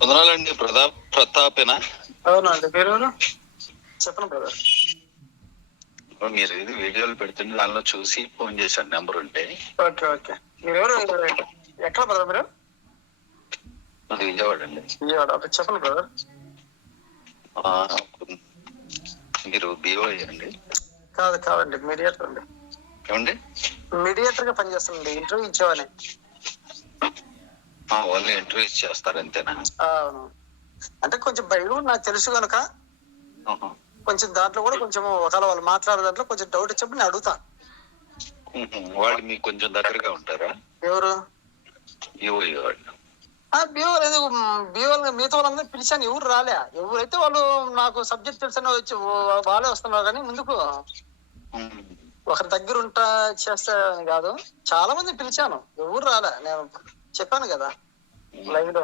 వందనాలండి. ప్రతాపేనా? అవునండి. మీరు చెప్పండి బ్రదర్. మీరు ఇది వీడియోలు పెడుతుంటే దానిలో చూసి ఫోన్ చేశాను, నెంబర్ ఉంటే. Okay okay. మీరెవరు? ఎక్కడ బ్రదర్ మీరు? అది విజయవాడ అండి. విజయవాడ. ఓకే చెప్పండి బ్రదర్. మీరు బిఓ అండి? కాదండి, మీడియేటర్ అండి. ఏమండి? మీడియేటర్ గా పనిచేస్తానండి. ఇంటర్వ్యూ ఇచ్చేవాని. ఓన్లీ ఇంటర్వ్యూస్ చేస్తారు అంతేనా? అవును. అంటే కొంచెం బైబిల్ నాకు తెలుసు కనుక కొంచెం దాంట్లో కూడా కొంచెం ఒకవేళ వాళ్ళు మాట్లాడే దాంట్లో కొంచెం డౌట్ ఇచ్చినప్పుడు నేను అడుగుతా. వాళ్ళు మీకు కొంచెం దగ్గరగా ఉంటారా? ఎవరు? బిఓ వాళ్ళు. బిఓ లేదు. బిఓ మిగతా వాళ్ళందరూ పిలిచాను, ఎవరు రాలే. ఎవరైతే వాళ్ళు నాకు సబ్జెక్ట్ తెలుసని వచ్చి వాళ్ళే వస్తున్నారు. కానీ ముందుకు ఒకరి దగ్గర ఉంటా చేస్తా కాదు, చాలా మంది పిలిచాను, ఎవరు రాలే. నేను చెప్పాను కదా లైవ్ లో.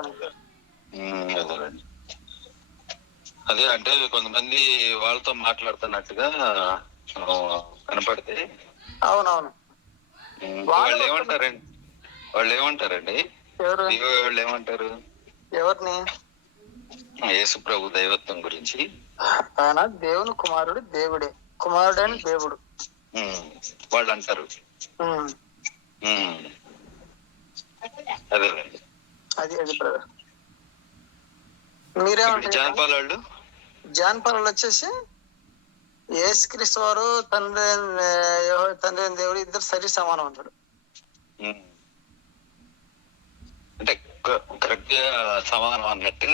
అదే అంటే కొంతమంది వాళ్ళతో మాట్లాడుతున్నట్టుగా కనపడితే. అవునవును. వాళ్ళు ఏమంటారండి? ఎవరు? వాళ్ళు ఏమంటారు? ఎవరిని? యేసు ప్రభు దైవత్వం గురించి. ఆయన దేవుని కుమారుడు, దేవుడే, కుమారుడైన దేవుడు వాళ్ళు అంటారు. అదేనండి. అది బ్రదర్. మీరేమంటారు? జాన్పాల్ వచ్చేసి యేసుక్రీస్తు వారు తండ్రి దేవుడు ఇద్దరు సరి సమానం అంటాడు. అంటే కరెక్ట్ గా సమానం అన్నట్టు.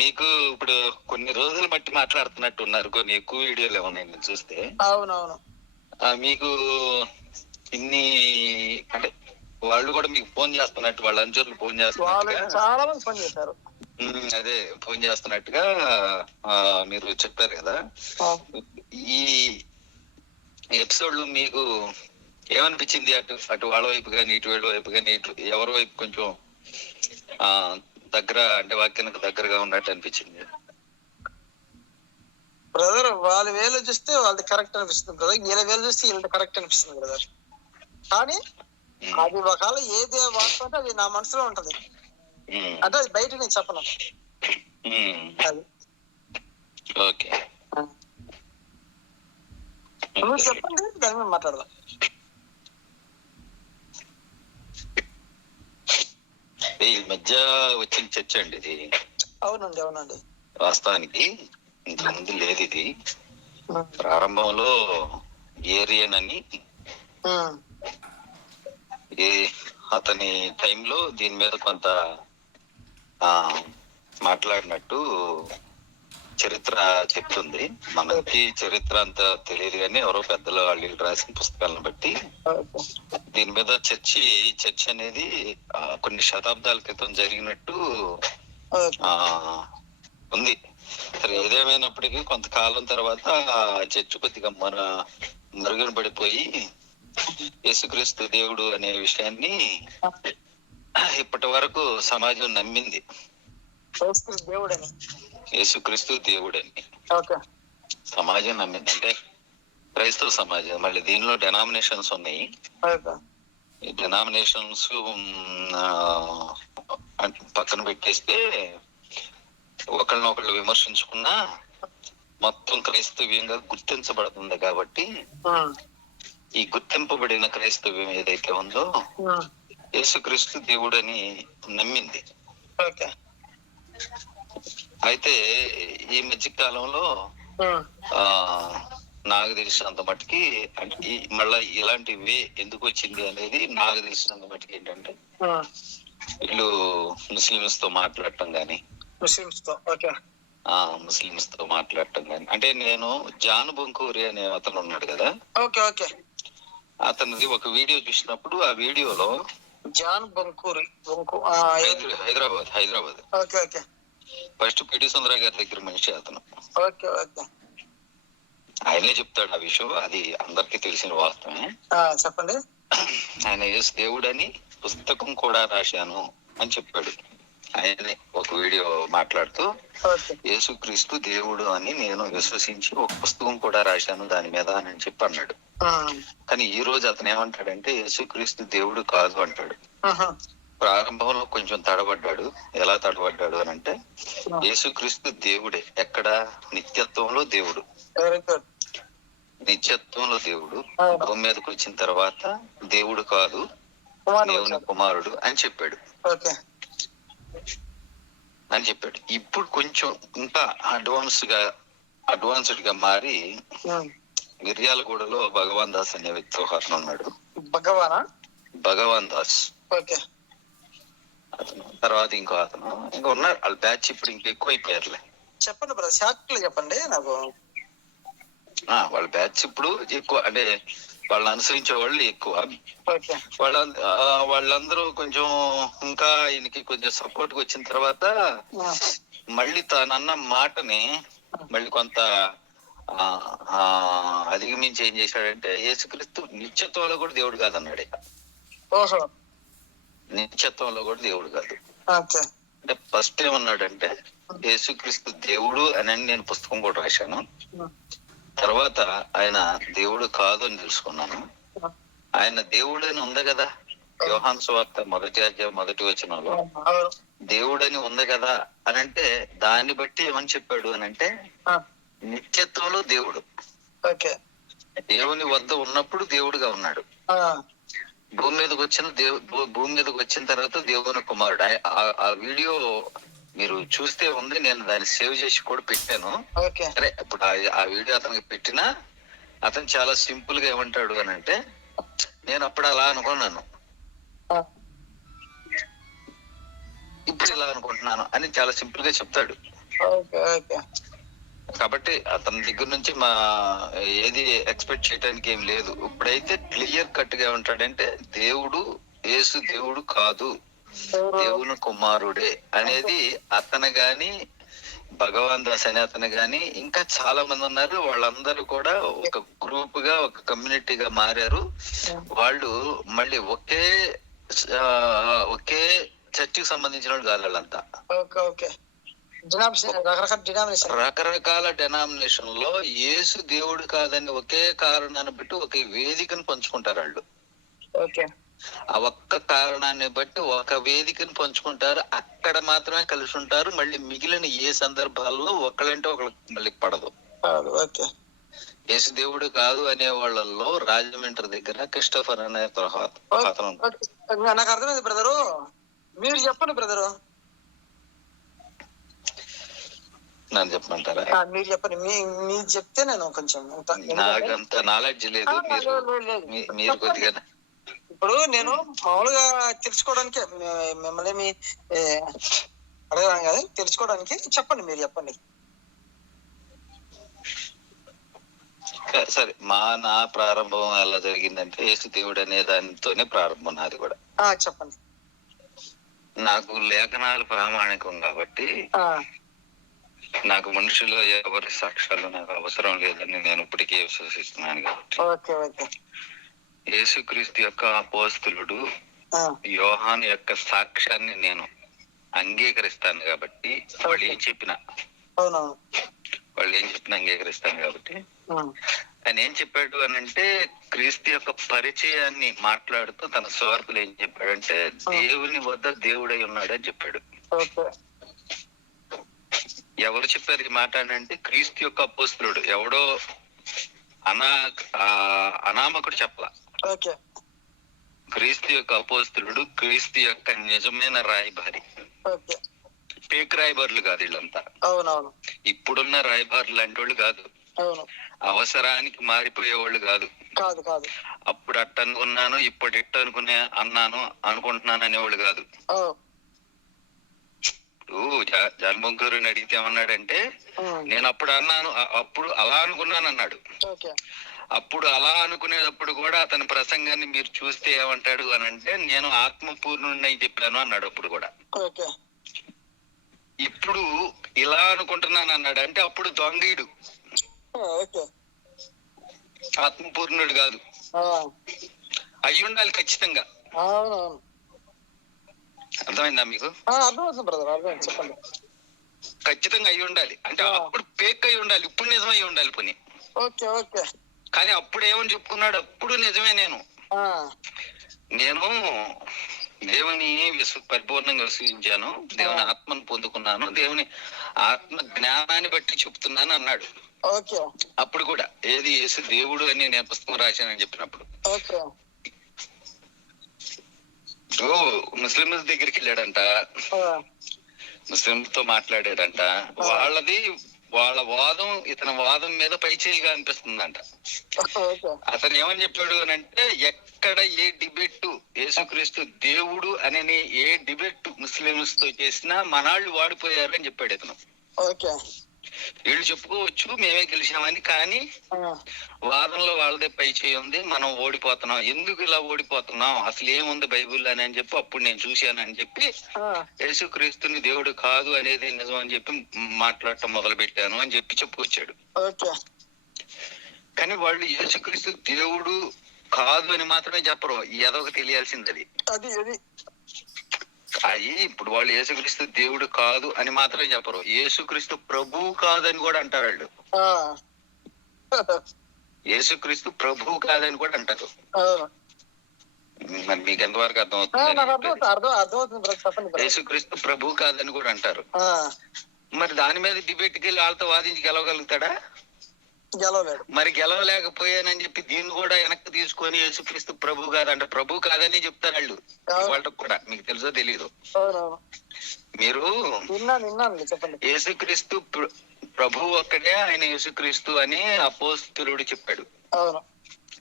మీకు ఇప్పుడు కొన్ని రోజులు బట్టి మాట్లాడుతున్నట్టు ఉన్నారు, కొన్ని ఎక్కువ వీడియోలు ఏమన్నా చూస్తే. అవునవును. మీకు ఇన్ని అంటే వాళ్ళు కూడా మీకు ఫోన్ చేస్తున్నట్టు, వాళ్ళ అంచర్లు ఫోన్ చేస్తున్నట్టుగా చాలా మంది ఫోన్ చేశారు. అదే ఫోన్ చేస్తున్నట్టుగా మీరు చెప్పారు కదా. ఈ ఎపిసోడ్ లో మీకు ఏమనిపించింది? అటు వాళ్ళ వైపు కానీ ఇటు వీళ్ళ వైపు కానీ ఎవరి వైపు కొంచెం దగ్గర, అంటే వాక్యానికి దగ్గరగా ఉన్నట్టు అనిపించింది? బ్రదర్ వాళ్ళ వేలు చూస్తే వాళ్ళది కరెక్ట్ అనిపిస్తుంది బ్రదర్, వీళ్ళ వేలు చూస్తే వీళ్ళది కరెక్ట్ అనిపిస్తుంది బ్రదర్. కానీ అది ఒకవేళ ఏది వాస్తవం అది నా మనసులో ఉంటది, అంటే అది బయట నేను చెప్పను. అది ఓకే, చెప్పండి, దాని మీద మాట్లాడదాం. ఈ మధ్య వచ్చిన చర్చ అండి ఇది. అవునండి. వాస్తవానికి ఇంతకుముందు లేదు ఇది. ప్రారంభంలో ఏరియన్ అని అతని టైంలో దీని మీద కొంత మాట్లాడినట్టు చరిత్ర చెప్తుంది. మనకి చరిత్ర అంతా తెలియదు కానీ ఎవరో పెద్దలు వాళ్ళు రాసిన పుస్తకాలను బట్టి దీని మీద చర్చ అనేది కొన్ని శతాబ్దాల క్రితం జరిగినట్టు ఉంది. సరే, ఏదేమైనప్పటికీ కొంతకాలం తర్వాత చర్చ కొద్దిగా మరుగున పడిపోయి యేసుక్రీస్తు దేవుడు అనే విషయాన్ని ఇప్పటి వరకు సమాజం నమ్మింది. యేసుక్రీస్తు దేవుడని సమాజం నమ్మింది. అంటే క్రైస్తవ సమాజం. మళ్ళీ దీనిలో డెనామినేషన్స్ ఉన్నాయి. ఈ డెనామినేషన్స్ పక్కన పెట్టేస్తే ఒకళ్ళనొకళ్ళు విమర్శించుకున్నా మొత్తం క్రైస్తవ్యంగా గుర్తించబడుతుంది. కాబట్టి ఈ గుర్తింపబడిన క్రైస్తవ్యం ఏదైతే ఉందో యేసుక్రీస్తు దేవుడని నమ్మింది. అయితే ఈ మధ్య కాలంలో నాకు తెలిసినంత మట్టుకి, అంటే మళ్ళా ఇలాంటి వే ఎందుకు వచ్చింది అనేది నాకు తెలిసినంత మట్టుకి ఏంటంటే, వీళ్ళు ముస్లిమ్స్ తో మాట్లాడటం గాని, ముస్లిమ్స్ తో మాట్లాడటం గాని. అంటే నేను జాన్ బొంకూరి అనే అతను ఉన్నాడు కదా, అతనిది ఒక వీడియో చూసినప్పుడు, ఆ వీడియోలో John Bonkuri Hyderabad first PT Sundararao గారి దగ్గర మనిషి అతను. ఆయనే చెప్తాడు ఆ విషయం, అది అందరికి తెలిసిన వాస్తవమే. చెప్పండి. ఆయన యేసు దేవుడని పుస్తకం కూడా రాశాను అని చెప్పాడు. ఆయనే ఒక వీడియో మాట్లాడుతూ ఓకే యేసుక్రీస్తు దేవుడు అని నేను విశ్వసించి ఒక పుస్తకం కూడా రాశాను దాని మీద అని చెప్పి అన్నాడు. కానీ ఈ రోజు అతను ఏమంటాడంటే యేసుక్రీస్తు దేవుడు కాదు అంటాడు. ప్రారంభంలో కొంచెం తడబడ్డాడు. ఎలా తడబడ్డాడు అని అంటే యేసుక్రీస్తు దేవుడే. ఎక్కడ? నిత్యత్వంలో దేవుడు. Very good. నిత్యత్వంలో దేవుడు భూమి మీదకి వచ్చిన తర్వాత దేవుడు కాదు, దేవుని కుమారుడు అని చెప్పాడు. ఇప్పుడు కొంచెం ఇంకా అడ్వాన్స్డ్ గా మారి మిర్యాలగూడలో భగవాన్ దాస్ అనే వ్యక్తి ఒక అతను ఉన్నాడు. భగవాన్ దాస్. అతను తర్వాత ఇంకో అతను ఇంకా ఉన్నారు. వాళ్ళ బ్యాచ్ ఇప్పుడు ఇంకా ఎక్కువ అయిపోయారులే. చెప్పండి బ్రదర్, షార్ట్లీ చెప్పండి నాకు. వాళ్ళ బ్యాచ్ ఇప్పుడు ఎక్కువ, అంటే వాళ్ళని అనుసరించే వాళ్ళు ఎక్కువ. వాళ్ళందరూ కొంచెం ఇంకా ఈయనకి కొంచెం సపోర్ట్ గా వచ్చిన తర్వాత మళ్ళీ తనన్న మాటని మళ్ళీ కొంత అధిగమించి ఏం చేశాడంటే యేసుక్రీస్తు నిత్యత్వంలో కూడా దేవుడు కాదన్నాడు. నిత్యత్వంలో కూడా దేవుడు కాదు అంటే ఫస్ట్ ఏమన్నాడంటే యేసుక్రీస్తు దేవుడు అని నేను పుస్తకం కూడా రాశాను. తర్వాత ఆయన దేవుడు కాదు అని తెలుసుకున్నాను. ఆయన దేవుడు అని ఉంది కదా, యోహాను సువార్త 1వ అధ్యాయం 1వ వచనంలో దేవుడని ఉంది కదా అని అంటే దాన్ని బట్టి ఏమని చెప్పాడు అని అంటే నిత్యత్వంలో దేవుడు. దేవుని వద్ద ఉన్నప్పుడు దేవుడుగా ఉన్నాడు. భూమి మీదకి వచ్చిన తర్వాత దేవుని కుమారుడు. ఆ వీడియో మీరు చూస్తే ఉంది, నేను దాన్ని సేవ్ చేసి కూడా పెట్టాను. సరే, ఇప్పుడు ఆ వీడియో అతనికి పెట్టినా అతను చాలా సింపుల్ గా ఏమంటాడు అని అంటే నేను అప్పుడు అలా అనుకున్నాను, ఇప్పుడు ఇలా అనుకుంటున్నాను అని చాలా సింపుల్ గా చెప్తాడు. కాబట్టి అతని దగ్గర నుంచి ఏది ఎక్స్పెక్ట్ చేయడానికి ఏం లేదు. ఇప్పుడైతే క్లియర్ కట్ గా ఏమంటాడంటే దేవుడు యేసు దేవుడు కాదు, దేవుని కుమారుడే అనేది అతను గాని భగవాన్ దాస్ అనే అతను గాని ఇంకా చాలా మంది ఉన్నారు. వాళ్ళందరూ కూడా ఒక గ్రూప్ గా ఒక కమ్యూనిటీగా మారారు. వాళ్ళు మళ్ళీ ఒకే చర్చికి సంబంధించిన వాళ్ళు కాదు వాళ్ళంతా. రకరకాల డెనామినేషన్ లో యేసు దేవుడు కాదని ఒకే కారణాన్ని బట్టి ఒక వేదికను పంచుకుంటారు వాళ్ళు. ఆ ఒక్క కారణాన్ని బట్టి ఒక వేదికను పంచుకుంటారు. అక్కడ మాత్రమే కలిసి ఉంటారు. మళ్ళీ మిగిలిన ఏ సందర్భాల్లో ఒకళ్ళంటే ఒకళ్ళు మళ్ళీ పడదు. యేసు దేవుడు కాదు అనే వాళ్ళల్లో రాజమండ్రి దగ్గర క్రిస్టోఫర్ అనే అతను. నాకు అర్థమైంది బ్రదరు, మీరు చెప్పండి బ్రదరు. నన్ను చెప్పమంటారా? మీరు చెప్పండి, మీరు చెప్తే నేను కొంచెం. నాకంత నాలెడ్జ్ లేదు, మీరు కొద్దిగా. ఇప్పుడు నేను మామూలుగా తెలుసుకోవడానికి మిమ్మల్ని అడగడం కదా, తెలుసుకోవడానికి చెప్పండి, మీరు చెప్పండి. సరే, నా ప్రారంభం ఎలా జరిగిందంటే యేసు దేవుడు అనే దానితోనే ప్రారంభం నాది కూడా. చెప్పండి. నాకు లేఖనాలు ప్రామాణికం కాబట్టి నాకు మనుషులు ఎవరి సాక్ష్యాలు నాకు అవసరం లేదని నేను ఇప్పటికీ విశ్వసిస్తున్నాను. కాబట్టి యేసుక్రీస్తు యొక్క అపోస్తలుడు యోహాను యొక్క సాక్ష్యాన్ని నేను అంగీకరిస్తాను కాబట్టి వాళ్ళు ఏం చెప్పినా అంగీకరిస్తాను కాబట్టి ఆయన ఏం చెప్పాడు అని అంటే క్రీస్తు యొక్క పరిచయాన్ని మాట్లాడుతూ తన స్వార్థులు ఏం చెప్పాడంటే దేవుని వద్ద దేవుడై ఉన్నాడు అని చెప్పాడు. ఎవరు చెప్పారు ఈ మాట అంటే క్రీస్తు యొక్క అపోస్తలుడు, ఎవడో అనామకుడు చెప్పలా. క్రీస్తు యొక్క అపోస్తలుడు, క్రీస్తు యొక్క నిజమైన రాయబారి. ఫేక్ రాయబారులు కాదు వీళ్ళంతా. ఇప్పుడున్న రాయబారులు లాంటి వాళ్ళు కాదు, అవసరానికి మారిపోయేవాళ్ళు కాదు. అప్పుడు అట్ట అనుకున్నాను, ఇప్పుడు ఇట్ట అనుకుంటున్నాను అనేవాళ్ళు కాదు. జన్మోహన్ గారిని అడిగితే ఏమన్నాడంటే నేను అప్పుడు అలా అనుకున్నాను అన్నాడు. అప్పుడు అలా అనుకునేటప్పుడు కూడా అతని ప్రసంగాన్ని మీరు చూస్తే ఏమంటాడు అని అంటే నేను ఆత్మపూర్ణుడిని చెప్పాను అన్నాడు అప్పుడు కూడా. ఇప్పుడు ఇలా అనుకుంటున్నాను అన్నాడు అంటే అప్పుడు దొంగీడు, ఆత్మపూర్ణుడు కాదు. అయి ఉండాలి ఖచ్చితంగా. అర్థమైందా మీకు? అర్థమవుతుంది బ్రదర్, అర్థమైంది, చెప్పండి. ఖచ్చితంగా అయి ఉండాలి. అంటే అప్పుడు ఫేక్ అయి ఉండాలి, ఇప్పుడు నిజం అయి ఉండాలి పోనీ. Okay okay. కానీ అప్పుడు ఏమని చెప్పుకున్నాడు? అప్పుడు నిజమే. నేను దేవుని పరిపూర్ణంగా విశ్వసించాను, దేవుని ఆత్మను పొందుకున్నాను, దేవుని ఆత్మ జ్ఞానాన్ని బట్టి చెప్తున్నాను అన్నాడు. ఓకే. అప్పుడు కూడా ఏది యేసు దేవుడు అని నేను పుస్తకం రాశానని చెప్పినప్పుడు. ఓకే. ముస్లింల దగ్గరికి వెళ్ళాడంట, ముస్లింతో మాట్లాడాడంట. వాళ్ళ వాదం ఇతని వాదం మీద పైచేయిగా అనిపిస్తుందంట. అతను ఏమని చెప్పాడు అని అంటే, ఎక్కడ ఏ డిబేట్ యేసుక్రీస్తు దేవుడు అని ఏ డిబేట్ ముస్లింస్ తో చేసినా మనాళ్ళు వాడిపోయారు అని చెప్పాడు ఇతను. వీళ్ళు చెప్పుకోవచ్చు మేమే గెలిచామని, కానీ వాదనలో వాళ్ళదే పై చేయి ఉంది, మనం ఓడిపోతున్నాం. ఎందుకు ఇలా ఓడిపోతున్నాం, అసలు ఏముంది బైబిల్ అని చెప్పి అప్పుడు నేను చూశాను అని చెప్పి యేసుక్రీస్తుని దేవుడు కాదు అనేది నిజం అని చెప్పి మాట్లాడటం మొదలు పెట్టాను అని చెప్పి చెప్పుకొచ్చాడు. కానీ వాళ్ళు యేసుక్రీస్తు దేవుడు కాదు అని మాత్రమే చెప్పరు, ఏదొక తెలియాల్సింది అది. ఇప్పుడు వాళ్ళు యేసుక్రీస్తు దేవుడు కాదు అని మాత్రమే చెప్పరు, యేసుక్రీస్తు ప్రభువు కాదని కూడా అంటారు వాళ్ళు. యేసుక్రీస్తు ప్రభువు కాదని కూడా అంటారు. మరి మీకు ఎంతవరకు అర్థమవుతుంది? యేసుక్రీస్తు ప్రభువు కాదని కూడా అంటారు. మరి దాని మీద డిబేట్కి వెళ్ళి వాళ్ళతో వాదించి గెలవగలుగుతాడా? గెలవలేడు. మరి గెలవలేకపోయానని చెప్పి దీన్ని కూడా వెనక్కి తీసుకొని యేసుక్రీస్తు ప్రభు కాదంట, ప్రభు కాదని చెప్తారు వాళ్ళు. వాళ్ళకి కూడా మీకు తెలుసో తెలీదు. మీరు యేసుక్రీస్తు ప్రభు ఒక్కడే, ఆయన యేసుక్రీస్తు అని అపోస్తలుడు చెప్పాడు.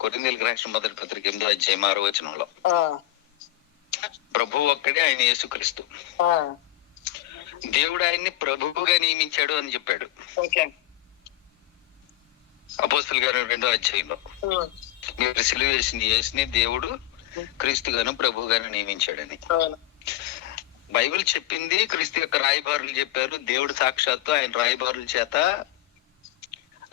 కొరింథీయులకు రాసిన మొదటి పత్రిక 8వ అధ్యాయం 6వ వచనంలో ప్రభు ఒక్కడే, ఆయన యేసుక్రీస్తు. దేవుడు ఆయన్ని ప్రభువుగా నియమించాడు అని చెప్పాడు అపోస్తలుల గారు 2వ అధ్యాయంలో. మీరు సిలువ వేసిన యేసుని దేవుడు క్రీస్తుగాను ప్రభువుగాను నియమించాడని బైబిల్ చెప్పింది. క్రీస్తు యొక్క రాయబారులు చెప్పారు, దేవుడు సాక్షాత్తు ఆయన రాయబారుల చేత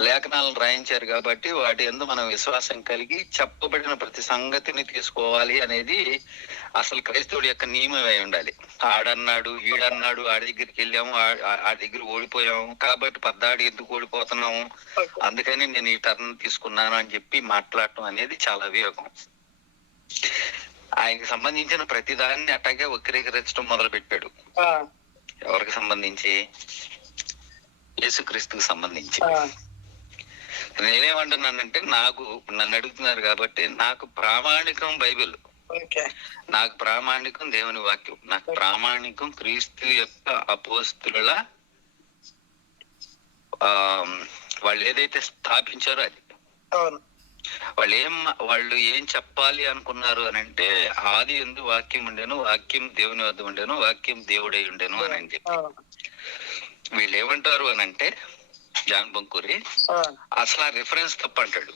లేఖనాలను రాయించారు. కాబట్టి వాటి యందు మనం విశ్వాసం కలిగి చెప్పబడిన ప్రతి సంగతిని తీసుకోవాలి అనేది అసలు క్రైస్తవుడి యొక్క నియమం అయి ఉండాలి. ఆడన్నాడు, ఈడన్నాడు, ఆడి దగ్గరికి వెళ్ళాము, ఆ దగ్గర ఓడిపోయాము, కాబట్టి పద్దాడి ఎందుకు ఓడిపోతున్నాము, అందుకని నేను ఈ టర్న్ తీసుకున్నాను అని చెప్పి మాట్లాడటం అనేది చాలా వివేకం. ఆయనకి సంబంధించిన ప్రతి దాన్ని అట్టాగే వక్రీకరించడం మొదలు పెట్టాడు. ఎవరికి సంబంధించి? యేసుక్రీస్తుకి సంబంధించి. నేనేమంటున్నానంటే, నన్ను అడుగుతున్నారు కాబట్టి నాకు ప్రామాణికం బైబిల్, నాకు ప్రామాణికం దేవుని వాక్యం, నాకు ప్రామాణికం క్రీస్తు యొక్క అపోస్తుల వాళ్ళు ఏదైతే స్థాపించారో అది. వాళ్ళు ఏం చెప్పాలి అనుకున్నారు అని అంటే, ఆది యందు వాక్యం ఉండేను, వాక్యం దేవుని వద్ద ఉండేను, వాక్యం దేవుడై ఉండేను అని చెప్పి. వీళ్ళు ఏమంటారు అని అంటే, జాన్ బంకూరి అసలు ఆ రిఫరెన్స్ తప్పు అంటాడు.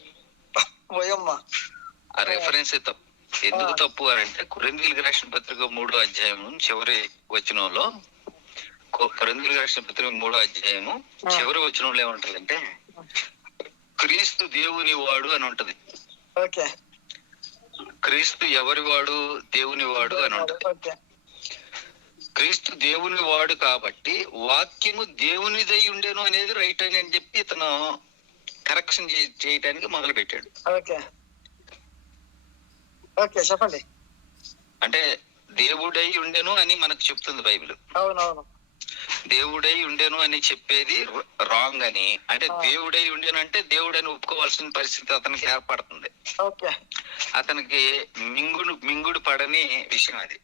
ఆ రిఫరెన్స్ తప్పు. ఎందుకు తప్పు అని అంటే, కొరింథీయులకు రాసిన పత్రిక 3వ అధ్యాయం చివరి వచనంలో, కొరింథీయులకు రాసిన పత్రిక 3వ అధ్యాయము చివరి వచనంలో ఏమంటారంటే, క్రీస్తు దేవుని వాడు అని ఉంటది. క్రీస్తు ఎవరి వాడు? దేవుని వాడు అని ఉంటది. క్రీస్తు దేవుని వాడు కాబట్టి వాక్యము దేవునిదై ఉండేను అనేది రైట్ అని చెప్పి ఇతను కరెక్షన్ చేయటానికి మొదలు పెట్టాడు. చెప్పండి. అంటే దేవుడై ఉండెను అని మనకు చెప్తుంది బైబిల్. దేవుడై ఉండెను అని చెప్పేది రాంగ్ అని. అంటే దేవుడై ఉండేను అంటే దేవుడని ఒప్పుకోవాల్సిన పరిస్థితి అతనికి ఏర్పడుతుంది. అతనికి మింగుడు పడని విషయం అది.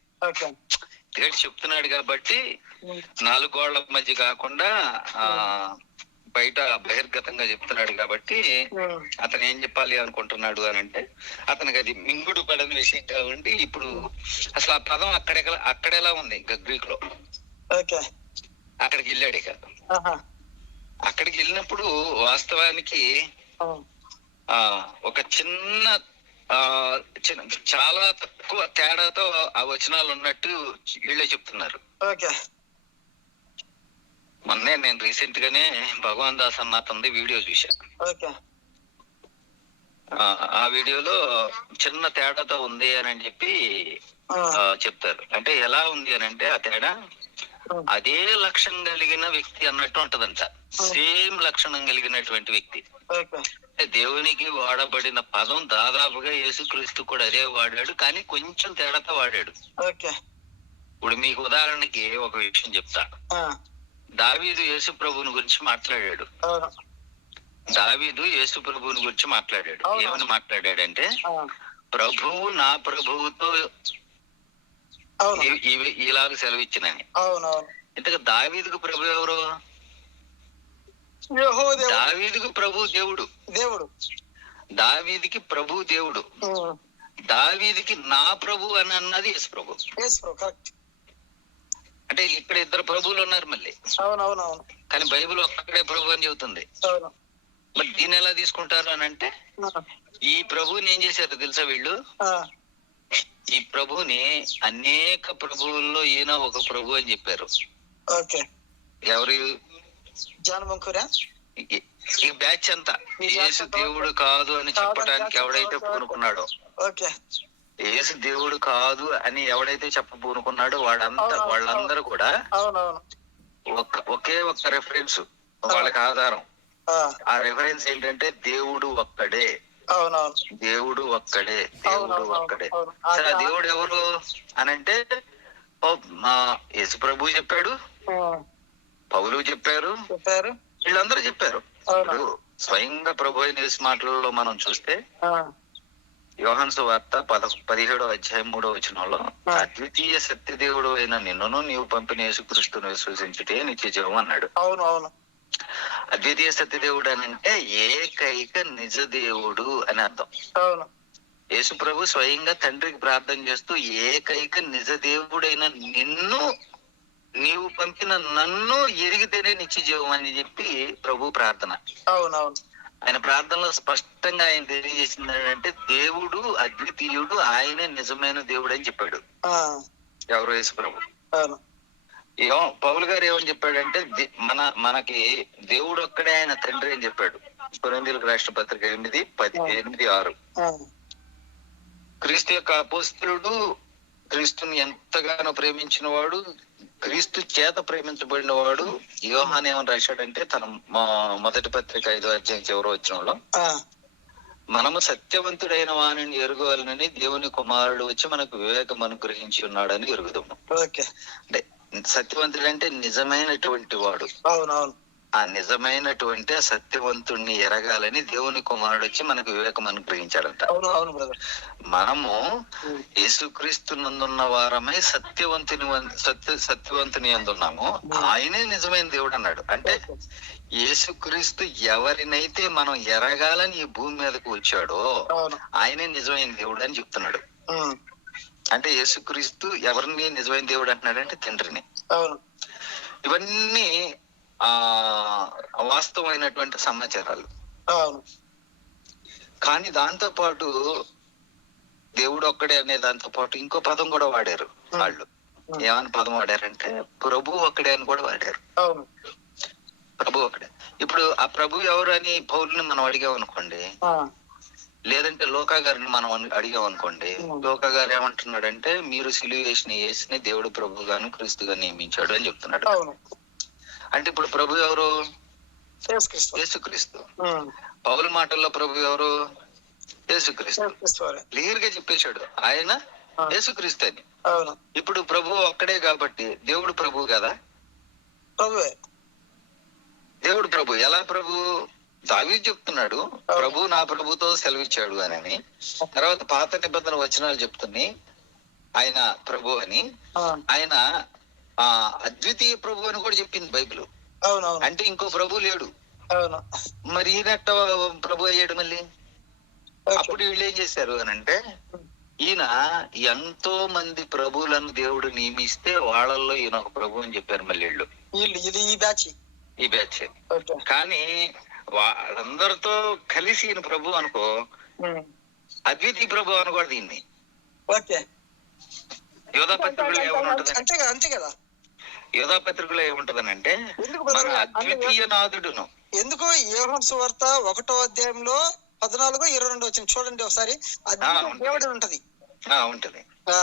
దేవుడు చెప్తున్నాడు కాబట్టి 4 గోళ్ల మధ్య కాకుండా బయట బహిర్గతంగా చెప్తున్నాడు కాబట్టి అతను ఏం చెప్పాలి అనుకుంటున్నాడు అని అంటే, అతనికి అది మింగుడు పడని విషయం కాబట్టి ఇప్పుడు అసలు ఆ పదం అక్కడెలా ఉంది ఇంకా గ్రీక్ లో. అక్కడికి వెళ్ళాడు. ఇక అక్కడికి వెళ్ళినప్పుడు వాస్తవానికి ఒక చిన్న చాలా తక్కువ తేడాతో ఆ వచనాలు ఉన్నట్టు వీళ్ళే చెప్తున్నారు. మొన్నే నేను రీసెంట్ గానే భగవాన్ దాస్ అన్న అతనిది వీడియో చూసా. ఆ వీడియోలో చిన్న తేడాతో ఉంది అని చెప్పి చెప్తారు. అంటే ఎలా ఉంది అని అంటే ఆ తేడా అదే లక్షణం కలిగిన వ్యక్తి అన్నట్టు ఉంటదంట. సేమ్ లక్షణం కలిగినటువంటి వ్యక్తి. దేవునికి వాడబడిన పదం దాదాపుగా యేసుక్రీస్తు కూడా అదే వాడాడు, కానీ కొంచెం తేడాతో వాడాడు. ఇప్పుడు మీకు ఉదాహరణకి ఒక విషయం చెప్తా. దావీదు యేసు ప్రభువుని గురించి మాట్లాడాడు. దావీదు యేసు ప్రభువుని గురించి మాట్లాడాడు. ఏమని మాట్లాడాడంటే, ప్రభువు నా ప్రభువుతో ఇలాగ సెలవిచ్చినని. ఇంతగా దావీదుకు ప్రభు ఎవరు? దావీదుకు ప్రభు దేవుడు. దావీదికి ప్రభు దేవుడు. దావీదికి నా ప్రభు అని అన్నది యేసు ప్రభు. అంటే ఇక్కడ ఇద్దరు ప్రభువులు ఉన్నారు మళ్ళీ. కానీ బైబిల్ ఒక్కడే ప్రభు అని చెబుతుంది. మరి దీన్ని ఎలా తీసుకుంటారు అని అంటే, ఈ ప్రభువుని ఏం చేశారు తెలుసా వీళ్ళు? ఈ ప్రభుని అనేక ప్రభువుల్లో ఈయన ఒక ప్రభు అని చెప్పారు. ఎవరు? ఈ బ్యాచ్ అంతా యేసు దేవుడు కాదు అని చెప్పడానికి ఎవడైతే పూనుకున్నాడో, యేసు దేవుడు కాదు అని ఎవడైతే చెప్పబూనుకున్నాడో వాళ్ళందరూ కూడా ఒకే ఒక్క రెఫరెన్స్, వాళ్ళకి ఆధారం. ఆ రెఫరెన్స్ ఏంటంటే దేవుడు ఒక్కడే. దేవుడు ఒక్కడే, దేవుడు ఒక్కడే. సరే, దేవుడు ఎవరు అని అంటే యేసు ప్రభు చెప్పాడు, పౌలు చెప్పారు, వీళ్ళందరూ చెప్పారు. ఇప్పుడు స్వయంగా ప్రభు అయిన యేసు మాటలలో మనం చూస్తే, యోహాను సువార్త 17వ అధ్యాయం 3వ వచనంలో, అద్వితీయ సత్య దేవుడు అయిన నిన్నును నీవు పంపిన యేసుక్రీస్తును విశ్వసించుటే నిత్య జీవం అన్నాడు. అద్వితీయ సత్య దేవుడు అని అంటే ఏకైక నిజ దేవుడు అని అర్థం. యేసు ప్రభు స్వయంగా తండ్రికి ప్రార్థన చేస్తూ, ఏకైక నిజ దేవుడైన నిన్ను నీవు పంపిన నన్ను ఎరిగితేనే నిత్య జీవం అని చెప్పి ప్రభు ప్రార్థన. ఆయన ప్రార్థనలో స్పష్టంగా ఆయన తెలియజేసింది ఏంటంటే, దేవుడు అద్వితీయుడు, ఆయనే నిజమైన దేవుడు అని చెప్పాడు. ఎవరు? యేసు ప్రభు. పౌలు గారు ఏమని చెప్పాడంటే, మనకి దేవుడు ఒక్కడే ఆయన తండ్రి అని చెప్పాడు. కొరింథీయులకు రాసిన పత్రిక 8:6. క్రీస్తు యొక్క అపోస్తలుడు, క్రీస్తుని ఎంతగానో ప్రేమించిన వాడు, క్రీస్తు చేత ప్రేమించబడిన వాడు యోహాను ఏమని రాశాడంటే, తన మొదటి పత్రిక 5వ అధ్యాయం చివరి వచనంలో, మనము సత్యవంతుడైన వానిని ఎరుగవాలని దేవుని కుమారుడు వచ్చి మనకు వివేకం అనుగ్రహించి ఉన్నాడని ఎరుగుదాము. అంటే సత్యవంతుడు అంటే నిజమైనటువంటి వాడు. ఆ నిజమైనటువంటి ఆ సత్యవంతుడిని ఎరగాలని దేవుని కుమారుడు వచ్చి మనకు వివేకం అనుగ్రహించాడంట. మనము యేసుక్రీస్తు నందున్న వారమై సత్యవంతుని అందున్నాము, ఆయనే నిజమైన దేవుడు అన్నాడు. అంటే యేసుక్రీస్తు ఎవరినైతే మనం ఎరగాలని ఈ భూమి మీదకు వచ్చాడో ఆయనే నిజమైన దేవుడు అని చెప్తున్నాడు. అంటే యేసుక్రీస్తు ఎవరిని నిజమైన దేవుడు అంటున్నాడంటే తండ్రిని. ఇవన్నీ వాస్తవమైనటువంటి సమాచారాలు. కానీ దాంతో పాటు దేవుడు ఒక్కడే అనే దాంతో పాటు ఇంకో పదం కూడా వాడారు వాళ్ళు. ఏమని పదం వాడారంటే, ప్రభు ఒక్కడే అని కూడా వాడారు. ప్రభు ఒక్కడే. ఇప్పుడు ఆ ప్రభు ఎవరు అని పౌరుని మనం అడిగాం అనుకోండి, లేదంటే లోకా గారిని మనం అడిగాం అనుకోండి, లోకా గారు ఏమంటున్నాడంటే, మీరు సిలువ వేసిన యేసుని దేవుడు ప్రభుగాను క్రీస్తుగా నియమించాడు అని చెప్తున్నాడు. అంటే ఇప్పుడు ప్రభు ఎవరు? యేసుక్రీస్తు. పౌలు మాటల్లో ప్రభు ఎవరు? యేసుక్రీస్తు. క్లియర్ గా చెప్పేశాడు, ఆయన యేసుక్రీస్తు అని. ఇప్పుడు ప్రభు ఒక్కడే కాబట్టి దేవుడు ప్రభు కదా? దేవుడు ప్రభు. ఎలా ప్రభు? దావీదు చెప్తున్నాడు, ప్రభు నా ప్రభుతో సెలవిచ్చాడు అని. తర్వాత పాత నిబంధన వచనాలు చెప్తున్నాయి ఆయన ప్రభు అని. ఆయన అద్వితీయ ప్రభు అని కూడా చెప్పింది బైబిల్. అంటే ఇంకో ప్రభు లేడు. మరి ఈయనట్ట ప్రభు అయ్యాడు మళ్ళీ. అప్పుడు వీళ్ళు ఏం చేశారు అని అంటే, ఈయన ఎంతో మంది ప్రభువులను దేవుడు నియమిస్తే వాళ్ళల్లో ఈయన ఒక ప్రభు అని చెప్పారు మళ్ళీ వీళ్ళు. ఈ బ్యాచ్. కానీ వాళ్ళందరితో కలిసి ఈయన ప్రభు అనుకో, అద్వితీయ ప్రభు అనకూడదు దీన్ని. యోధా పత్రికలో ఏముంటది? యోధా పత్రికలో ఏముంటదని అంటే, మన అద్వితీయ నాథుడును. ఎందుకు యోహాను సువార్త 1వ అధ్యాయంలో 14, 22 వచ్చింది చూడండి ఒకసారి. దేవుడు ఉంటది. ఆ,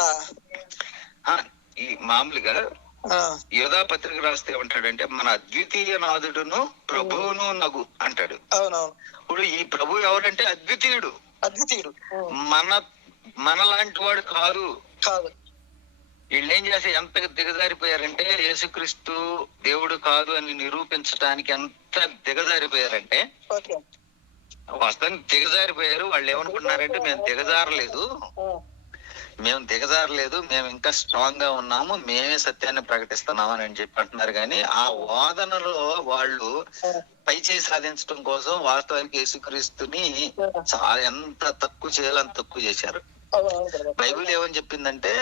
ఆ, ఈ మామూలుగా ఆ, యోధా పత్రిక రాస్తే ఏమంటాడంటే మన అద్వితీయ నాథుడును ప్రభువును నగు అంటాడు. అవునవును. ఇప్పుడు ఈ ప్రభు ఎవరంటే అద్వితీయుడు, అద్వితీయుడు. మనలాంటి వాడు కాదు. కాదు. వీళ్ళు ఏం చేసి ఎంత దిగజారిపోయారంటే యేసుక్రీస్తు దేవుడు కాదు అని నిరూపించడానికి ఎంత దిగజారిపోయారంటే, ఓకే. వాస్తవానికి దిగజారిపోయారు. వాళ్ళు ఏమనుకుంటున్నారంటే మేము దిగజారలేదు, మేము ఇంకా స్ట్రాంగ్ గా ఉన్నాము, మేమే సత్యాన్ని ప్రకటిస్తున్నాము అని చెప్పి అంటున్నారు. కానీ ఆ వాదనలో వాళ్ళు పై చేయి సాధించడం కోసం వాస్తవానికి యేసుక్రీస్తుని చాలా ఎంత తక్కువ చేయాలో అంత తక్కువ చేశారు. బైబిల్ ఏమని చెప్పిందంటే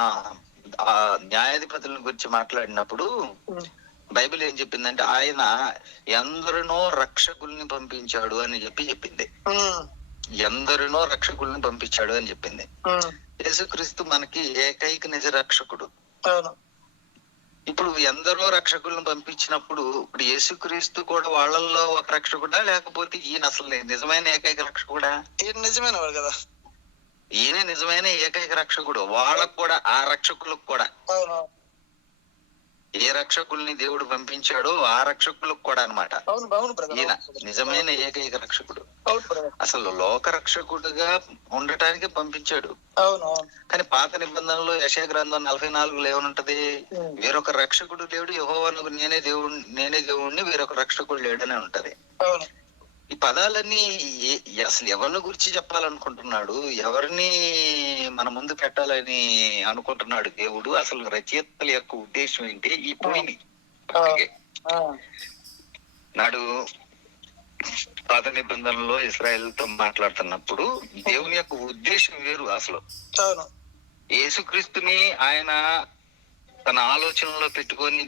ఆ ఆ న్యాయాధిపతుల గురించి మాట్లాడినప్పుడు బైబిల్ ఏం చెప్పిందంటే ఆయన ఎందరినో రక్షకుల్ని పంపించాడు అని చెప్పింది. ఎందరినో రక్షకుల్ని పంపించాడు అని చెప్పింది. యేసుక్రీస్తు మనకి ఏకైక నిజ రక్షకుడు. ఇప్పుడు ఎందరో రక్షకులను పంపించినప్పుడు ఇప్పుడు యేసుక్రీస్తు కూడా వాళ్ళల్లో ఒక రక్షకుడా, లేకపోతే ఈయన అసలు నిజమైన ఏకైక రక్షకుడా? ఈయన నిజమైన వాడు కదా. ఈయన నిజమైన ఏకైక రక్షకుడు. వాళ్ళకు కూడా, ఆ రక్షకులకు కూడా ఏ రక్షకుల్ని దేవుడు పంపించాడో ఆ రక్షకులకు కూడా అన్నమాట. ఈయన నిజమైన ఏకైక రక్షకుడు. అసలు లోక రక్షకుడుగా ఉండటానికి పంపించాడు. కానీ పాత నిబంధనలో యెషయా గ్రంథం 44లో ఏమనుంటది? వేరొక రక్షకుడు లేడు, యెహోవాను నేనే దేవుణ్ణి, వేరొక రక్షకుడు లేడని ఉంటది. ఈ పదాలన్నీ అసలు ఎవరిని గురించి చెప్పాలనుకుంటున్నాడు, ఎవరిని మన ముందు పెట్టాలని అనుకుంటున్నాడు దేవుడు? అసలు రచయితల యొక్క ఉద్దేశం ఏంటి? ఈ పోయిని నాడు పాత నిబంధనలో ఇశ్రాయేలుతో మాట్లాడుతున్నప్పుడు దేవుని యొక్క ఉద్దేశం వేరు అసలు. యేసుక్రీస్తుని ఆయన తన ఆలోచనలో పెట్టుకొని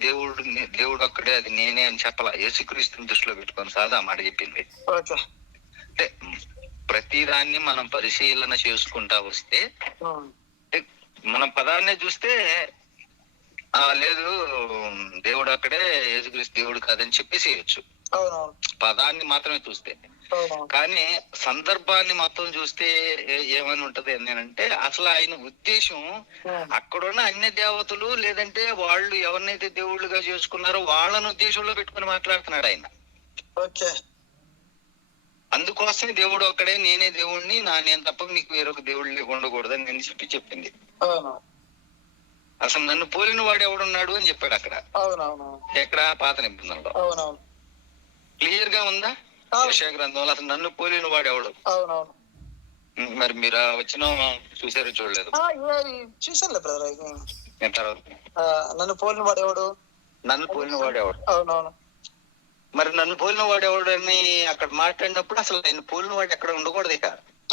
దేవుడు అక్కడే అది నేనే అని చెప్పాల. యేసుక్రీస్తుని దృష్టిలో పెట్టుకొని సాదా మాట చెప్పింది. అంటే ప్రతి దాన్ని మనం పరిశీలన చేసుకుంటా వస్తే మనం పదాన్నే చూస్తే లేదు దేవుడు అక్కడే, యేసుక్రీస్తు దేవుడు కాదని చెప్పేసేయచ్చు పదాన్ని మాత్రమే చూస్తే. కానీ సందర్భాన్ని మొత్తం చూస్తే ఏమని ఉంటది అంటే అసలు ఆయన ఉద్దేశం అక్కడున్న అన్య దేవతలు లేదంటే వాళ్ళు ఎవరినైతే దేవుళ్ళుగా చేసుకున్నారో వాళ్ళని ఉద్దేశంలో పెట్టుకుని మాట్లాడుతున్నాడు ఆయన. అందుకోసమే దేవుడు అక్కడే నేనే దేవుణ్ణి, నేను తప్ప నీకు వేరొక దేవుళ్ళు ఉండకూడదని నేను చెప్పింది. అసలు నన్ను పోలిన వాడు ఎవడున్నాడు అని చెప్పాడు అక్కడ. ఎక్కడ? పాత నిబంధనలో క్లియర్ గా ఉందా? యెషయా గ్రంథంలో అసలు నన్ను పోలిన వాడు ఎవడు? మరి మీరు వచ్చిన చూసారో చూడలేదు? చూసాను బ్రదర్. నన్ను పోలిన వాడు ఎవడు? అవునవును. మరి నన్ను పోలిన వాడు ఎవడు అని అక్కడ మాట్లాడినప్పుడు అసలు ఆయన పోలిన వాడు ఎక్కడ ఉండకూడదు ఇక.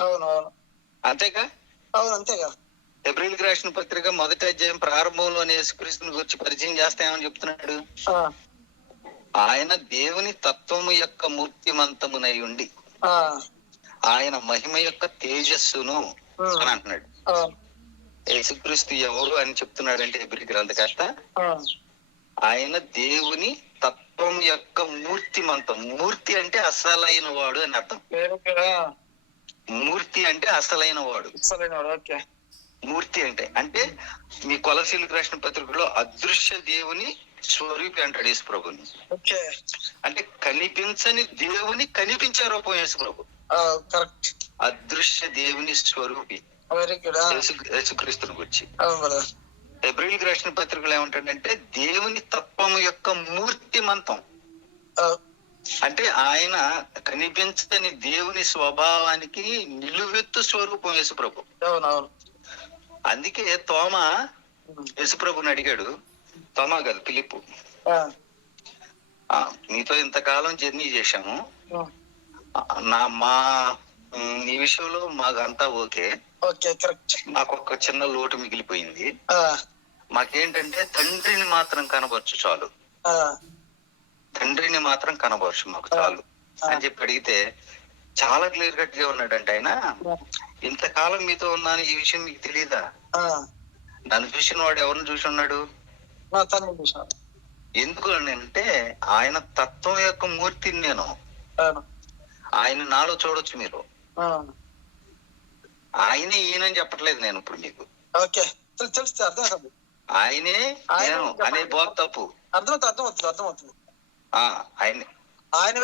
అవునవును. అంతేగా? అంతేగా. హెబ్రీయులకు రాసిన పత్రిక 1వ అధ్యాయం ప్రారంభంలోనే యేసుక్రీస్తుని గురించి పరిచయం చేస్తామని చెప్తున్నాడు. ఆయన దేవుని తత్వము యొక్క మూర్తిమంతమునై ఉండి ఆయన మహిమ యొక్క తేజస్సును అని అంటున్నాడు. యేసుక్రీస్తు ఎవరు అని చెప్తున్నాడంటే హెబ్రీ గ్రంథకర్త ఆయన దేవుని తత్వం యొక్క మూర్తిమంతం. మూర్తి అంటే అసలైన వాడు అని అర్థం. మూర్తి అంటే అసలైన వాడు. మూర్తి అంటే మీ కొలసీలకు రాసిన పత్రికలో అదృశ్య దేవుని స్వరూపి అంటాడు యేసు ప్రభుని. అంటే కనిపించని దేవుని కనిపించే రూపం యేసు ప్రభు. అదృశ్య దేవుని స్వరూపి యేసుక్రీస్తుని గురించి. హెబ్రీయులకు రాసిన పత్రికలు ఏమంటాడంటే దేవుని తత్వము యొక్క మూర్తిమంతం. అంటే ఆయన కనిపించని దేవుని స్వభావానికి నిలువెత్తు స్వరూపం యేసు ప్రభు. అందుకే తోమా యేసుప్రభుని అడిగాడు. తోమా కాదు, ఫిలిప్పు, నీతో ఇంతకాలం జర్నీ చేశాము, ఈ విషయంలో మాకంతా ఓకే, మాకు ఒక చిన్న లోటు మిగిలిపోయింది, మాకేంటంటే తండ్రిని మాత్రం కనబరచు చాలు, తండ్రిని మాత్రం కనబరచు మాకు చాలు అని చెప్పి అడిగితే చాలా క్లియర్ కట్ గా ఉన్నాడంటే ఆయన, ఇంతకాలం మీతో ఉన్నాను ఈ విషయం మీకు తెలియదా? నన్ను చూసిన వాడు ఎవరిని చూసి ఉన్నాడు? ఎందుకు అంటే ఆయన తత్వం యొక్క మూర్తిని నేను. ఆయన నాలో చూడొచ్చు మీరు. ఆయనే ఈయనని చెప్పట్లేదు నేను ఇప్పుడు మీకు. ఓకే, తెలుసు అర్థమవుతుంది. ఆయనే నేను అనే బోధ తప్పు. అర్థమవుతుంది. ఆయనే ఆయన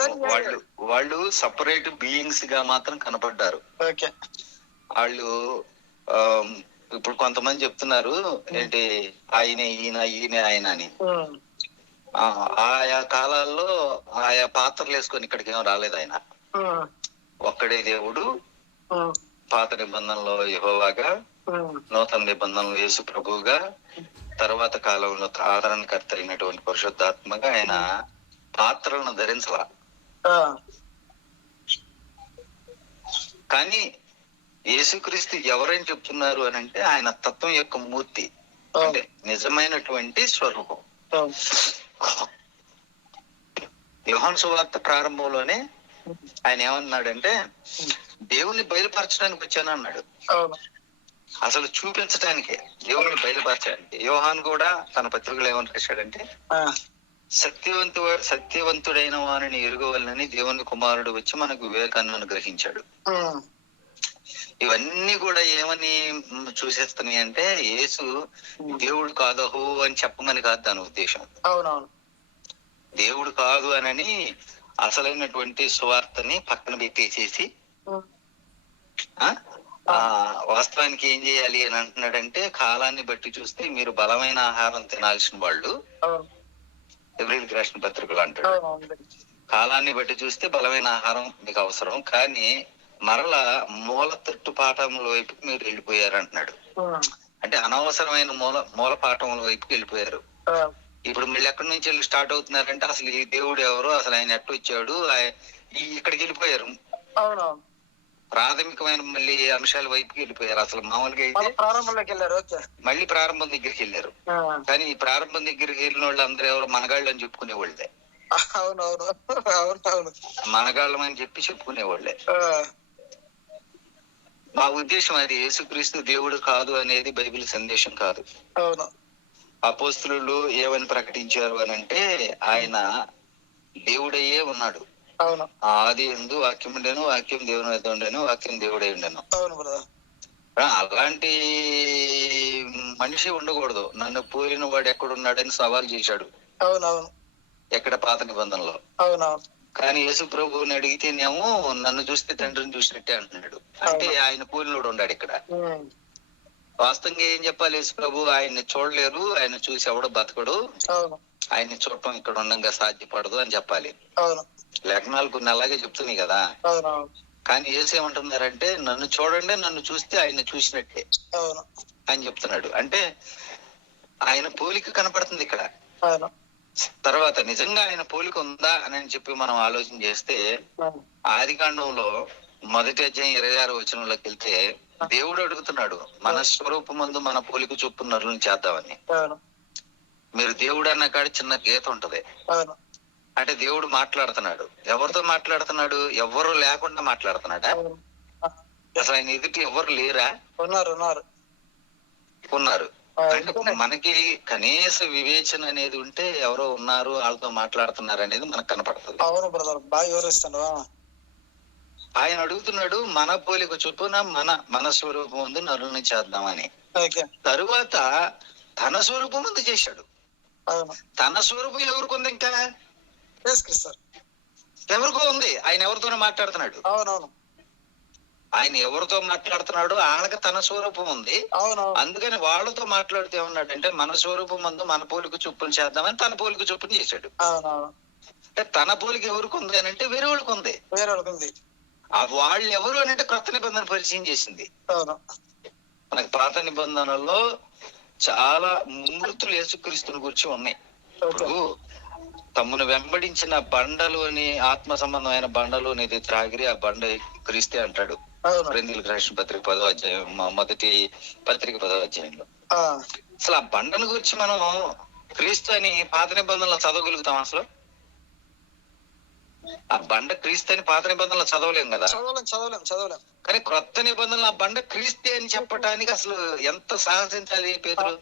వాళ్ళు సపరేట్ బీయింగ్స్ గా మాత్రం కనపడ్డారు. ఓకే. వాళ్ళు ఇప్పుడు కొంతమంది చెప్తున్నారు ఏంటి ఆయనే ఈయన ఈయన ఆయన అని. ఆయా కాలాల్లో ఆయా పాత్రలు వేసుకొని ఇక్కడికి ఏం రాలేదు ఆయన. ఒక్కడే దేవుడు. పాత నిబంధనలో యెహోవాగా, నూతన నిబంధనలో యేసు ప్రభువుగా, తర్వాత కాలంలో ఆదరణకర్త అయినటువంటి పరిశుద్ధాత్మగా ఆయన పాత్రలను ధరించలా. కానీ యేసుక్రీస్తు ఎవరని చెప్తున్నారు అని అంటే ఆయన తత్వం యొక్క మూర్తి, అంటే నిజమైనటువంటి స్వరూపం. యోహాను సువార్త ప్రారంభంలోనే ఆయన ఏమన్నాడంటే దేవుణ్ణి బయలుపరచడానికి వచ్చాను అన్నాడు. అసలు చూపించడానికే, దేవుణ్ణి బయలుపరచడానికి. యోహాను కూడా తన పత్రికలో ఏమని రాశాడంటే సత్యవంతుడైన వారిని ఎరుగవలనని దేవుని కుమారుడు వచ్చి మనకు వివేకాన్ని అనుగ్రహించాడు. ఇవన్నీ కూడా ఏమని చూసేస్తున్నాయి అంటే యేసు దేవుడు కాదహో అని చెప్పమని కాదు దాని ఉద్దేశం. దేవుడు కాదు అనని అసలైనటువంటి సువార్తని పక్కన పెట్టేసేసి వాస్తవానికి ఏం చేయాలి అని అంటున్నాడంటే కాలాన్ని బట్టి చూస్తే మీరు బలమైన ఆహారం తినాల్సిన వాళ్ళు, ఎబ్రిల్కి రాసిన పత్రికలు అంటాడు. కాలాన్ని బట్టి చూస్తే బలమైన ఆహారం మీకు అవసరం, కానీ మరలా మూల తట్టు పాఠముల వైపుకి మీరు వెళ్ళిపోయారు అంటున్నాడు. అంటే అనవసరమైన మూల పాఠముల వైపుకి వెళ్ళిపోయారు. ఇప్పుడు మళ్ళీ ఎక్కడి నుంచి వెళ్ళి స్టార్ట్ అవుతున్నారంటే అసలు ఈ దేవుడు ఎవరు, అసలు ఆయన ఎట్టు వచ్చాడు, ఇక్కడికి వెళ్ళిపోయారు. ప్రాథమికమైన మళ్ళీ అంశాల వైపుకి వెళ్ళిపోయారు. అసలు మామూలుగా అయితే మళ్ళీ ప్రారంభం దగ్గరికి వెళ్ళారు. కానీ ఈ ప్రారంభం దగ్గరికి వెళ్ళిన వాళ్ళు అందరూ ఎవరు మనగాళ్ళు అని చెప్పుకునే వాళ్ళే. మనగాళ్ళం అని చెప్పి చెప్పుకునేవాళ్లే. మా ఉద్దేశం అది. యేసుక్రీస్తు దేవుడు కాదు అనేది బైబిల్ సందేశం కాదు. అపోస్తలులు ఏమని ప్రకటించారు అని అంటే ఆయన దేవుడయ్యే ఉన్నాడు. ఆది యందు వాక్యం ఉండేను, వాక్యం దేవుని వద్ద ఉండేను, వాక్యం దేవుడై ఉండేను. అలాంటి మనిషి ఉండకూడదు. నన్ను పోలిన వాడు ఎక్కడున్నాడని సవాల్ చేశాడు ఎక్కడ పాత నిబంధనలో. కానీ యేసు ప్రభువుని అడిగితేనేమో నన్ను చూస్తే తండ్రిని చూసినట్టే అంటున్నాడు. అంటే ఆయన పోలినోడు ఉన్నాడు ఇక్కడ. వాస్తవంగా ఏం చెప్పాలి, యేసు ప్రభు ఆయన్ని చూడలేరు, ఆయన చూసి ఎవడో బతకడు, ఆయన్ని చూడటం ఇక్కడ ఉండగా సాధ్యపడదు అని చెప్పాలి. లేఖనాలు కొన్ని అలాగే చెప్తున్నాయి కదా. కానీ యేసు ఏమంటున్నారంటే నన్ను చూడండి, నన్ను చూస్తే ఆయన చూసినట్టే అని చెప్తున్నాడు. అంటే ఆయన పోలిక కనపడుతుంది ఇక్కడ. తర్వాత నిజంగా ఆయన పోలిక ఉందా అని చెప్పి మనం ఆలోచన చేస్తే ఆదికాండంలో 1వ అధ్యాయం 26వ వచనంలోకి వెళ్తే దేవుడు అడుగుతున్నాడు మన స్వరూపమందు మన పోలిక చొప్పున నరులను చేద్దామని. మీరు దేవుడు అన్న కాడ చిన్న గీత ఉంటది. అంటే దేవుడు మాట్లాడుతున్నాడు. ఎవరితో మాట్లాడుతున్నాడు? ఎవరు లేకుండా మాట్లాడుతున్నాడా? అసలు ఆయన ఎదుటి ఎవరు లేరా? ఉన్నారు. అంటే మనకి కనీస వివేచన అనేది ఉంటే ఎవరో ఉన్నారు, వాళ్ళతో మాట్లాడుతున్నారు అనేది మనకు కనపడుతుంది. ఆయన అడుగుతున్నాడు మన పోలిక చొప్పున మన స్వరూపం ముందు నరుల్ని చేద్దామని. తరువాత తన స్వరూపం ముందు చేశాడు. తన స్వరూపం ఎవరికి ఉంది? ఇంకా ఎవరికో ఉంది. ఆయన ఎవరితోనో మాట్లాడుతున్నాడు. ఆయన ఎవరితో మాట్లాడుతున్నాడు? వాళ్ళకి తన స్వరూపం ఉంది. అందుకని వాళ్ళతో మాట్లాడుతూ ఏమన్నాడంటే మన స్వరూపం ముందు మన పోలిక చొప్పున చేద్దామని తన పోలిక చొప్పున చేశాడు. అంటే తన పోలిక ఎవరికి ఉంది అని అంటే వేరే వాళ్ళకి ఉంది. వాళ్ళు ఎవరు అని అంటే కొత్త నిబంధన పరిచయం చేసింది. మనకి పాత నిబంధనలో చాలా మూర్తులు యేసుక్రీస్తుని గురించి ఉన్నాయి. ఇప్పుడు తమ్మును వెంబడించిన బండలు అని ఆత్మ సంబంధమైన బండలు అనేది త్రాగిరి, ఆ బండ క్రీస్తే అంటాడు. కొరింథీయులకు రాసిన పత్రిక 10వ అధ్యాయం, మొదటి పత్రిక 10వ అధ్యాయంలో. అసలు ఆ బండను గురించి మనం క్రీస్తు అని పాత నిబంధనలు చదవగలుగుతాం? అసలు ఆ బండ క్రీస్తు అని పాత నిబంధనలు చదవలేం కదా. చదవలేం. కానీ కొత్త నిబంధనలు ఆ బండ క్రీస్తే అని చెప్పడానికి అసలు ఎంత సాహసించాలి పేతురు.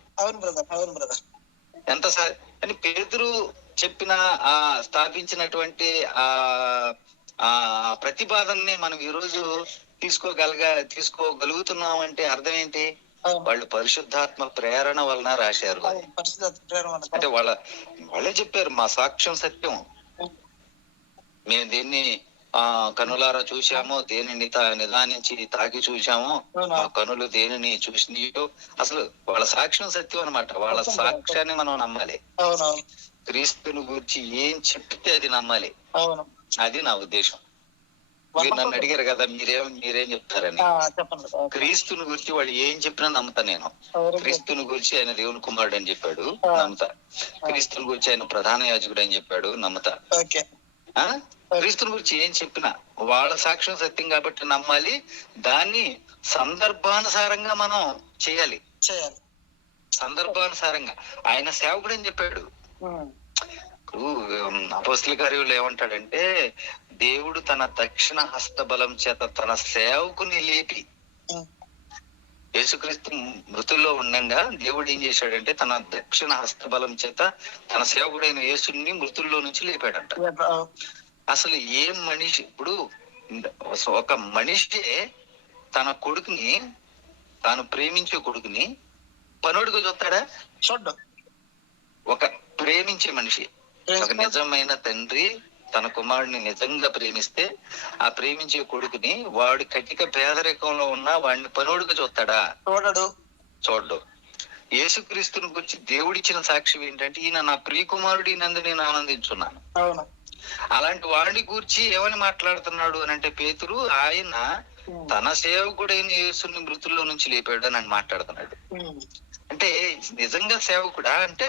ఎంత అని పేతురు చెప్పిన ఆ స్థాపించినటువంటి ఆ ప్రతిపాదనని మనం ఈరోజు తీసుకోగలుగుతున్నాం అంటే అర్థం ఏంటి? అవును. వాళ్ళు పరిశుద్ధాత్మ ప్రేరణ వలన రాశారు అని. అవును, పరిశుద్ధాత్మ ప్రేరణ వల్ల. అంటే వాళ్ళే చెప్పారు, మా సాక్ష్యం సత్యం. మేము దీన్ని కనులారా చూశాము, దేనిని నిదానించి తాకి చూశాము, మా కనులు దేనిని చూసినాయో. అసలు వాళ్ళ సాక్ష్యం సత్యం అన్నమాట. వాళ్ళ సాక్ష్యాన్ని మనం నమ్మాలి. అవునవును. క్రీస్తుని గురించి ఏం చెప్తే అది నమ్మాలి. అవును, అది నా ఉద్దేశం. మీరు నన్ను అడిగారు కదా, మీరేం చెప్తారని. చెప్పండి. క్రీస్తుని గురించి వాళ్ళు ఏం చెప్పినా నమ్ముతా నేను. క్రీస్తుని గురించి ఆయన దేవుని కుమారుడు అని చెప్పాడు, నమ్ముతా. క్రీస్తుని గురించి ఆయన ప్రధాన యాజకుడు అని చెప్పాడు, నమ్ముతా. క్రీస్తుని గురించి ఏం చెప్పినా వాళ్ళ సాక్ష్యం సత్యం కాబట్టి నమ్మాలి. దాన్ని సందర్భానుసారంగా మనం చేయాలి. సందర్భానుసారంగా. ఆయన సేవకుడు అని చెప్పాడు. అపోస్తల కార్యాలు ఏమంటాడంటే, దేవుడు తన దక్షిణ హస్తబలం చేత తన సేవకుని లేపి, యేసుక్రీస్తు మృతుల్లో ఉండగా దేవుడు ఏం చేశాడంటే తన దక్షిణ హస్తబలం చేత తన సేవకుడైన యేసుని మృతుల్లో నుంచి లేపాడంట. అసలు ఏం మనిషి ఇప్పుడు ఒక మనిషి తన కొడుకుని, తాను ప్రేమించే కొడుకుని పనుడుగా చూస్తాడా? చూడ్డు. ఒక ప్రేమించే మనిషి, ఒక నిజమైన తండ్రి తన కుమారుడిని నిజంగా ప్రేమిస్తే ఆ ప్రేమించే కొడుకుని వాడు కటిక పేదరికంలో ఉన్న వాడిని పనుడుగా చూస్తాడా? చూడ్డు. యేసుక్రీస్తుని గురించి దేవుడిచ్చిన సాక్ష్యం ఏంటంటే, ఈయన నా ప్రియ కుమారుడు, ఈయనందు నేను ఆనందించున్నాను. అలాంటి వాడిని గురించి ఏమని మాట్లాడుతున్నాడు అని అంటే, పేతురు ఆయన తన సేవకుడైన యేసుని మృతుల్లో నుంచి లేపాడు అని మాట్లాడుతున్నాడు. అంటే నిజంగా సేవకుడా అంటే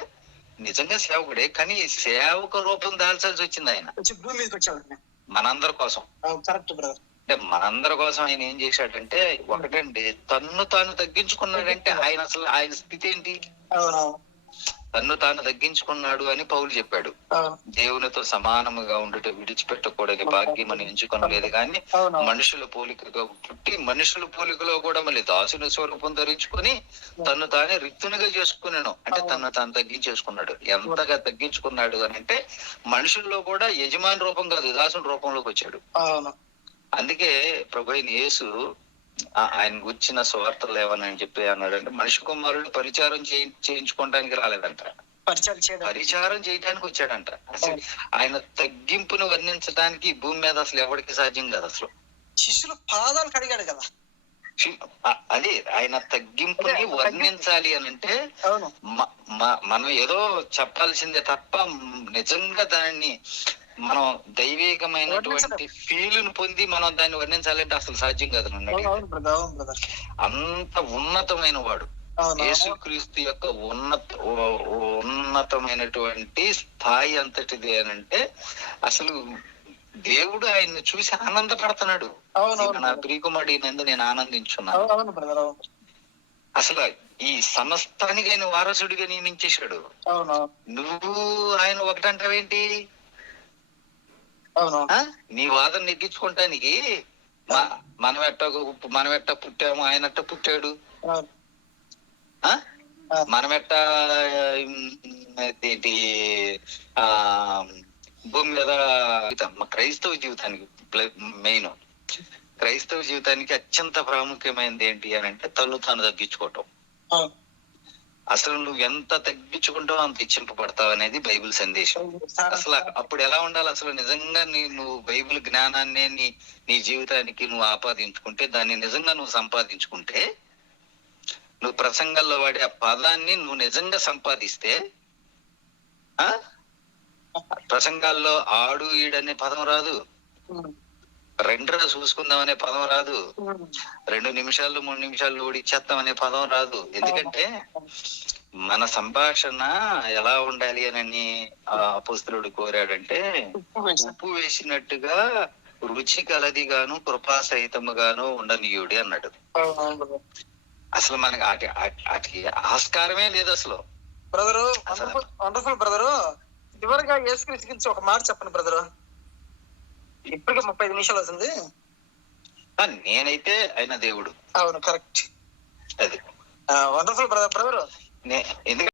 నిజంగా సేవకుడే, కానీ సేవక రూపం దాల్చాల్సి వచ్చింది ఆయన. భూమి మీదకి వచ్చాడు మనందరి కోసం. అంటే మనందరి కోసం ఆయన ఏం చేశాడంటే, ఒకటండి తన్ను తాను తగ్గించుకున్నాడంటే ఆయన స్థితి ఏంటి? తన్ను తాను తగ్గించుకున్నాడు అని పౌలు చెప్పాడు. దేవునితో సమానముగా ఉండుట విడిచిపెట్టకూడని భాగ్యం మనం ఎంచుకొనలేదు, కానీ మనుషుల పోలికగా పుట్టి మనుషుల పోలికలో కూడా మళ్ళీ దాసుని స్వరూపం ధరించుకొని తను తానే రిక్తునిగా చేసుకున్నాను. అంటే తను తాను తగ్గించేసుకున్నాడు. ఎంతగా తగ్గించుకున్నాడు అని అంటే, మనుషుల్లో కూడా యజమాని రూపం కాదు, దాసుని రూపంలోకి వచ్చాడు. అందుకే ప్రభు అయిన యేసు ఆయన గుర్చిన స్వార్థలు ఏమని చెప్పి అన్నాడంటే, మనిషి కుమారుడు పరిచారం చేయించుకోవడానికి రాలేదంట, పరిచారం చేయడానికి వచ్చాడంట. అసలు ఆయన తగ్గింపును వర్ణించడానికి భూమి మీద అసలు ఎవరికి సాధ్యం కాదు. అసలు శిష్యులు పాదాలు కడిగాడు కదా, అదే ఆయన తగ్గింపుని వర్ణించాలి అని అంటే మనం ఏదో చెప్పాల్సిందే తప్ప నిజంగా దాన్ని మనం దైవికమైనటువంటి ఫీలును పొంది మనం దాన్ని వర్ణించాలంటే అసలు సాధ్యం కాదు. అంత ఉన్నతమైన వాడు యేసుక్రీస్తు యొక్క ఉన్నతమైనటువంటి స్థాయి అంతటిది అని అంటే, అసలు దేవుడు ఆయన్ని చూసి ఆనందపడుతున్నాడు. నా ప్రియకుమారుడు ఈయనందు నేను ఆనందించున్నాను. అసలు ఈ సమస్తానికి ఆయన వారసుడిగా నియమించేశాడు. నువ్వు ఆయన ఒకటంటావేంటి? నీ వాదన నెగ్గించుకోవటానికి మనం ఎట్ట పుట్టాము, ఆయన ఎట్ట పుట్టాడు, మనం ఎట్ట ఏంటి భూమి మీద క్రైస్తవ జీవితానికి మెయిన్, క్రైస్తవ జీవితానికి అత్యంత ప్రాముఖ్యమైనది ఏంటి అని అంటే తను తాను తగ్గించుకోవటం. అసలు నువ్వు ఎంత తగ్గించుకుంటావు అంత హెచ్చింపబడతావు అనేది బైబిల్ సందేశం. అసలు అప్పుడు ఎలా ఉండాలి? అసలు నిజంగా నువ్వు బైబిల్ జ్ఞానాన్ని నీ జీవితానికి నువ్వు ఆపాదించుకుంటే, దాన్ని నిజంగా నువ్వు సంపాదించుకుంటే, నువ్వు ప్రసంగాల్లో వాడే ఆ పదాన్ని నువ్వు నిజంగా సంపాదిస్తే, ప్రసంగాల్లో ఆడు ఈడనే పదం రాదు, రెండురా చూసుకుందాం అనే పదం రాదు, 2 నిమిషాలు 3 నిమిషాలు ఓడిచ్చేస్తాం అనే పదం రాదు. ఎందుకంటే మన సంభాషణ ఎలా ఉండాలి అని అపోస్తలుడు కోరాడంటే, ఉప్పు వేసినట్టుగా రుచి కలదిగాను కృపాసహితముగాను ఉండనీయుడి అన్నాడు. అసలు మనకి వాటికి ఆస్కారమే లేదు అసలు. Brother, wonderful brother. చివరిగా యేసుక్రీస్తు గురించి ఒక మాట చెప్పండి బ్రదరు. ఇప్పటికే 35 నిమిషాలు అవుతుంది. నేనైతే ఆయన దేవుడు. అవును, కరెక్ట్. అది వండర్ఫుల్ బ్రదర్. ఎందుకంటే